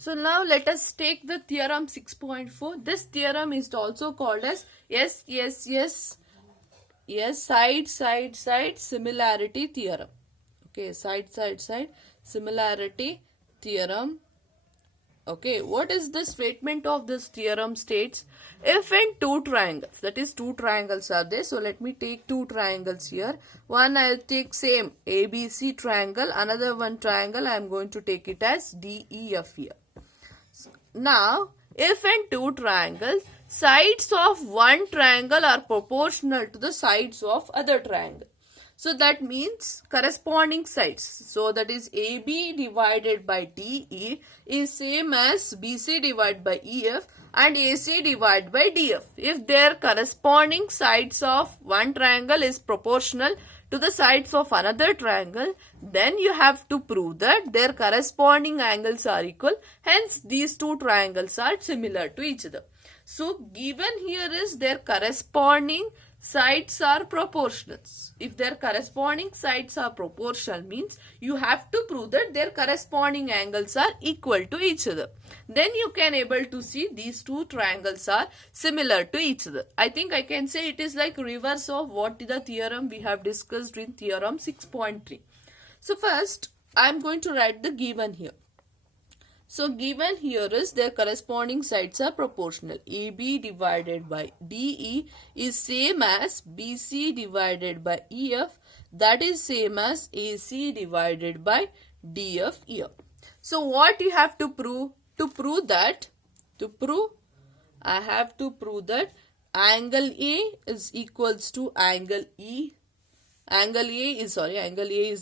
So now let us take the theorem 6.4. This theorem is also called as side similarity theorem. Okay, side similarity theorem. Okay, what is the statement of this theorem states? If in two triangles, that is two triangles are there. So let me take two triangles here. One I will take same ABC triangle. Another one triangle I am going to take it as DEF here. Now, if in two triangles, sides of one triangle are proportional to the sides of other triangle. So that means corresponding sides. So that is AB divided by DE is same as BC divided by EF and AC divided by DF. If their corresponding sides of one triangle is proportional to the sides of another triangle, then you have to prove that their corresponding angles are equal. Hence, these two triangles are similar to each other. So, given here is their corresponding sides are proportional. If their corresponding sides are proportional means you have to prove that their corresponding angles are equal to each other. Then you can able to see these two triangles are similar to each other. I think I can say it is like reverse of what the theorem we have discussed in theorem 6.3. So first I am going to write the given here. So given here is their corresponding sides are proportional. AB divided by DE is same as BC divided by EF, that is same as AC divided by DF here. So what you have to prove? I have to prove that angle A is equals to angle E. Angle A is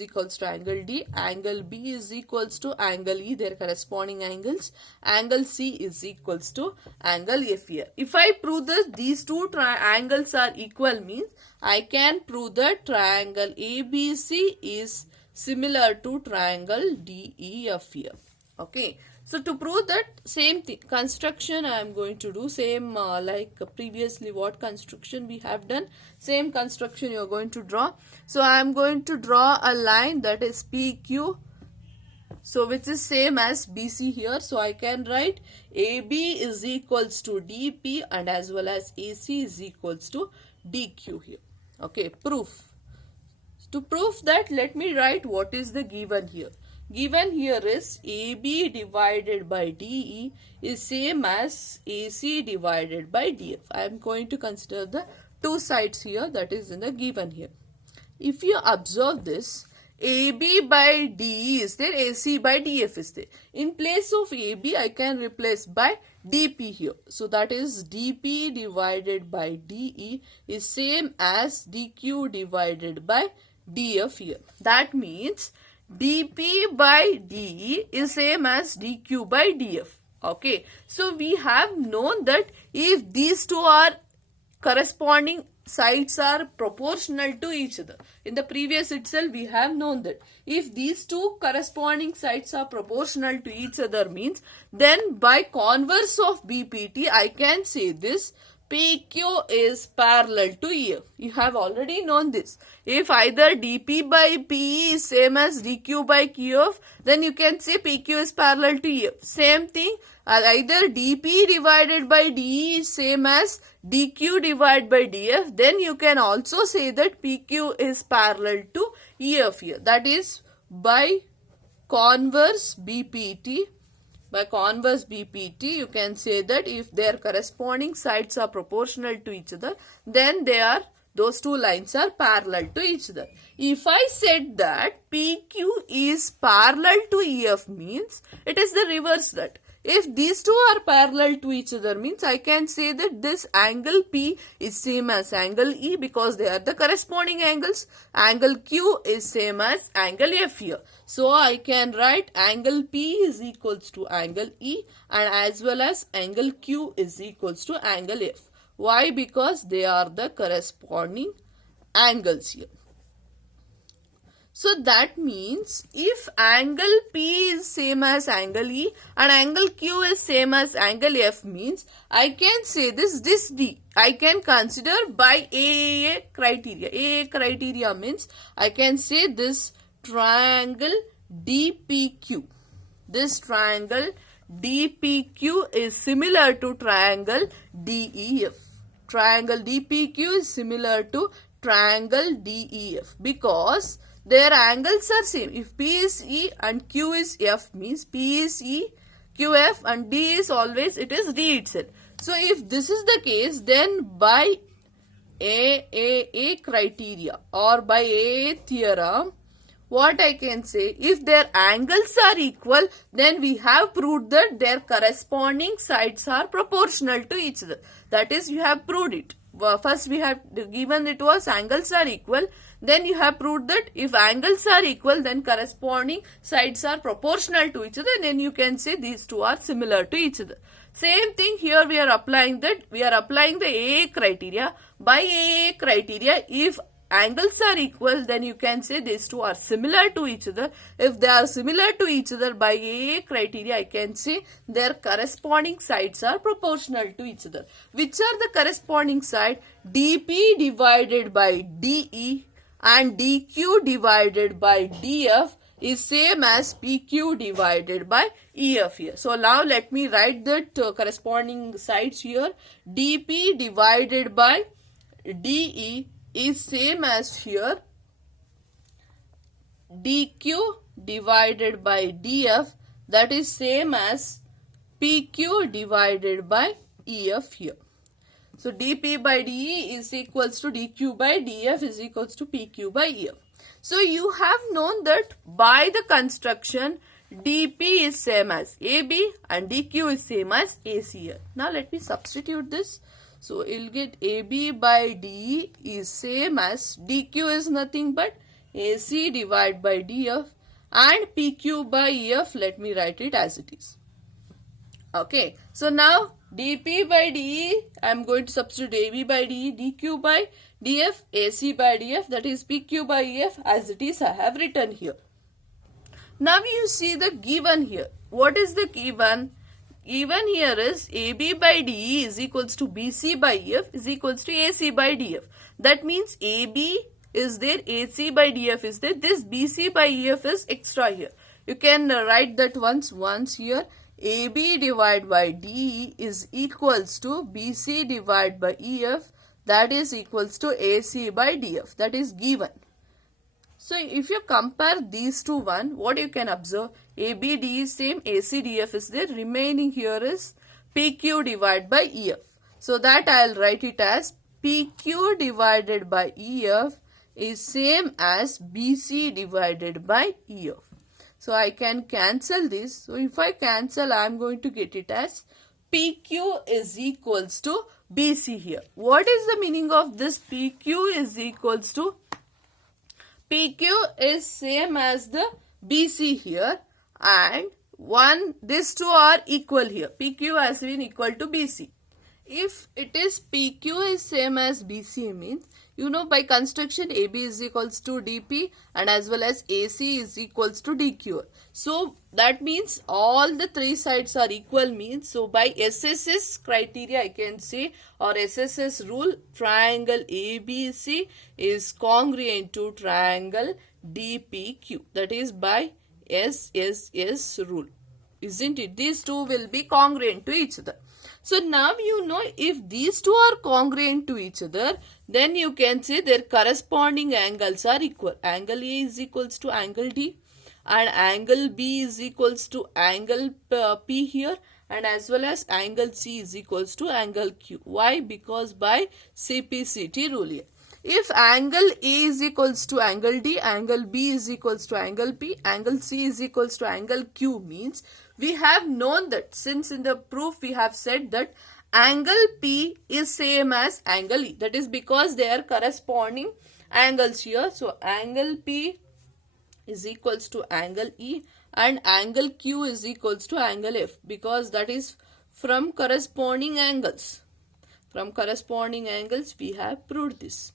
equals to angle D. Angle B is equals to angle E, their corresponding angles. Angle C is equals to angle F here. If I prove that these two angles are equal means I can prove that triangle ABC is similar to triangle DEF here. Okay. So to prove that same thing, construction I am going to do same like previously what construction we have done, same construction you are going to draw. So I am going to draw a line that is PQ, so which is same as BC here. So I can write AB is equals to DP and as well as AC is equals to DQ here. Okay, proof. To prove that, let me write what is the given here. Given here is AB divided by DE is same as AC divided by DF. I am going to consider the two sides here that is in the given here. If you observe this, AB by DE is there, AC by DF is there. In place of AB, I can replace by DP here. So that is DP divided by DE is same as DQ divided by DF here. That means DP by DE is same as DQ by DF. Okay. So we have known that if these two are corresponding sides are proportional to each other. In the previous itself we have known that if these two corresponding sides are proportional to each other means then by converse of BPT I can say this PQ is parallel to EF. You have already known this. If either DP by PE is same as DQ by QF, then you can say PQ is parallel to EF. Same thing, either DP divided by DE is same as DQ divided by DF, then you can also say that PQ is parallel to EF here. That is by converse BPT. By converse BPT, you can say that if their corresponding sides are proportional to each other, then those two lines are parallel to each other. If I said that PQ is parallel to EF means it is the reverse that. If these two are parallel to each other means I can say that this angle P is same as angle E because they are the corresponding angles. Angle Q is same as angle F here. So I can write angle P is equals to angle E and as well as angle Q is equals to angle F. Why? Because they are the corresponding angles here. So that means if angle P is same as angle E and angle Q is same as angle F means I can say this D I can consider by AAA criteria. AAA criteria means I can say this triangle DPQ. This triangle DPQ is similar to triangle DEF. Triangle DPQ is similar to triangle DEF because their angles are same. If P is E and Q is F means P is E, Q F and D is always it is D itself. So if this is the case, then by A criteria or by A theorem, what I can say, if their angles are equal, then we have proved that their corresponding sides are proportional to each other. That is, you have proved it. First we have given it was angles are equal, then you have proved that if angles are equal, then corresponding sides are proportional to each other, then you can say these two are similar to each other. Same thing here we are applying that, we are applying the AA criteria. By AA criteria, if angles are equal, then you can say these two are similar to each other. If they are similar to each other by AA criteria, I can say their corresponding sides are proportional to each other. Which are the corresponding side? DP divided by DE and DQ divided by DF is same as PQ divided by EF here. So now let me write that corresponding sides here. DP divided by DE is same as here DQ divided by DF, that is same as PQ divided by EF here. So DP by DE is equals to DQ by DF is equals to PQ by EF. So you have known that by the construction DP is same as AB and DQ is same as AC here. Now let me substitute this. So you'll get AB by DE is same as DQ is nothing but AC divided by DF and PQ by EF, let me write it as it is. Okay, so now DP by DE, I am going to substitute AB by DE, DQ by DF, AC by DF, that is PQ by EF as it is I have written here. Now you see the given here. What is the given? Given here is AB by DE is equals to BC by EF is equals to AC by DF. That means AB is there, AC by DF is there. This BC by EF is extra here. You can write that once here. AB divided by DE is equals to BC divided by EF, that is equals to AC by DF. That is given. So if you compare these two what you can observe, ABD is same, ACDF is there, remaining here is PQ divided by EF. So that I will write it as PQ divided by EF is same as BC divided by EF. So I can cancel this. So if I cancel, I am going to get it as PQ is equals to BC here. What is the meaning of this? PQ is equals to PQ is same as the BC here and these two are equal here. PQ has been equal to BC. If it is PQ is same as BC means, you know by construction AB is equals to DP and as well as AC is equals to DQ. So that means all the three sides are equal means, so by SSS criteria I can say or SSS rule, triangle ABC is congruent to triangle DPQ. That is by SSS rule, isn't it? These two will be congruent to each other. So now you know if these two are congruent to each other, then you can say their corresponding angles are equal. Angle A is equals to angle D and angle B is equals to angle P here and as well as angle C is equals to angle Q. Why? Because by CPCT rule here. If angle A is equals to angle D, angle B is equals to angle P, angle C is equals to angle Q means we have known that since in the proof we have said that angle P is same as angle E. That is because they are corresponding angles here. So angle P is equals to angle E and angle Q is equals to angle F because that is from corresponding angles. From corresponding angles we have proved this.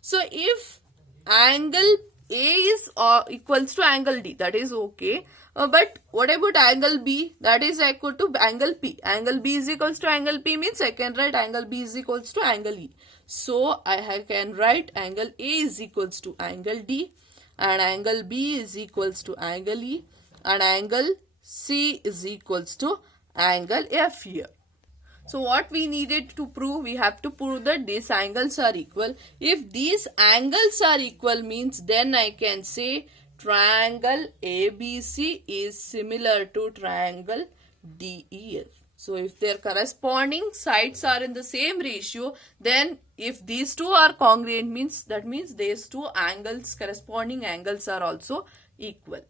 So if angle A is equals to angle D, that is okay. But what about angle B? That is equal to angle P. Angle B is equals to angle P means I can write angle B is equals to angle E. So I can write angle A is equals to angle D and angle B is equals to angle E and angle C is equals to angle F here. So what we needed to prove, we have to prove that these angles are equal. If these angles are equal means then I can say triangle ABC is similar to triangle DEF. So if their corresponding sides are in the same ratio, then if these two are congruent means that means these two angles, corresponding angles are also equal.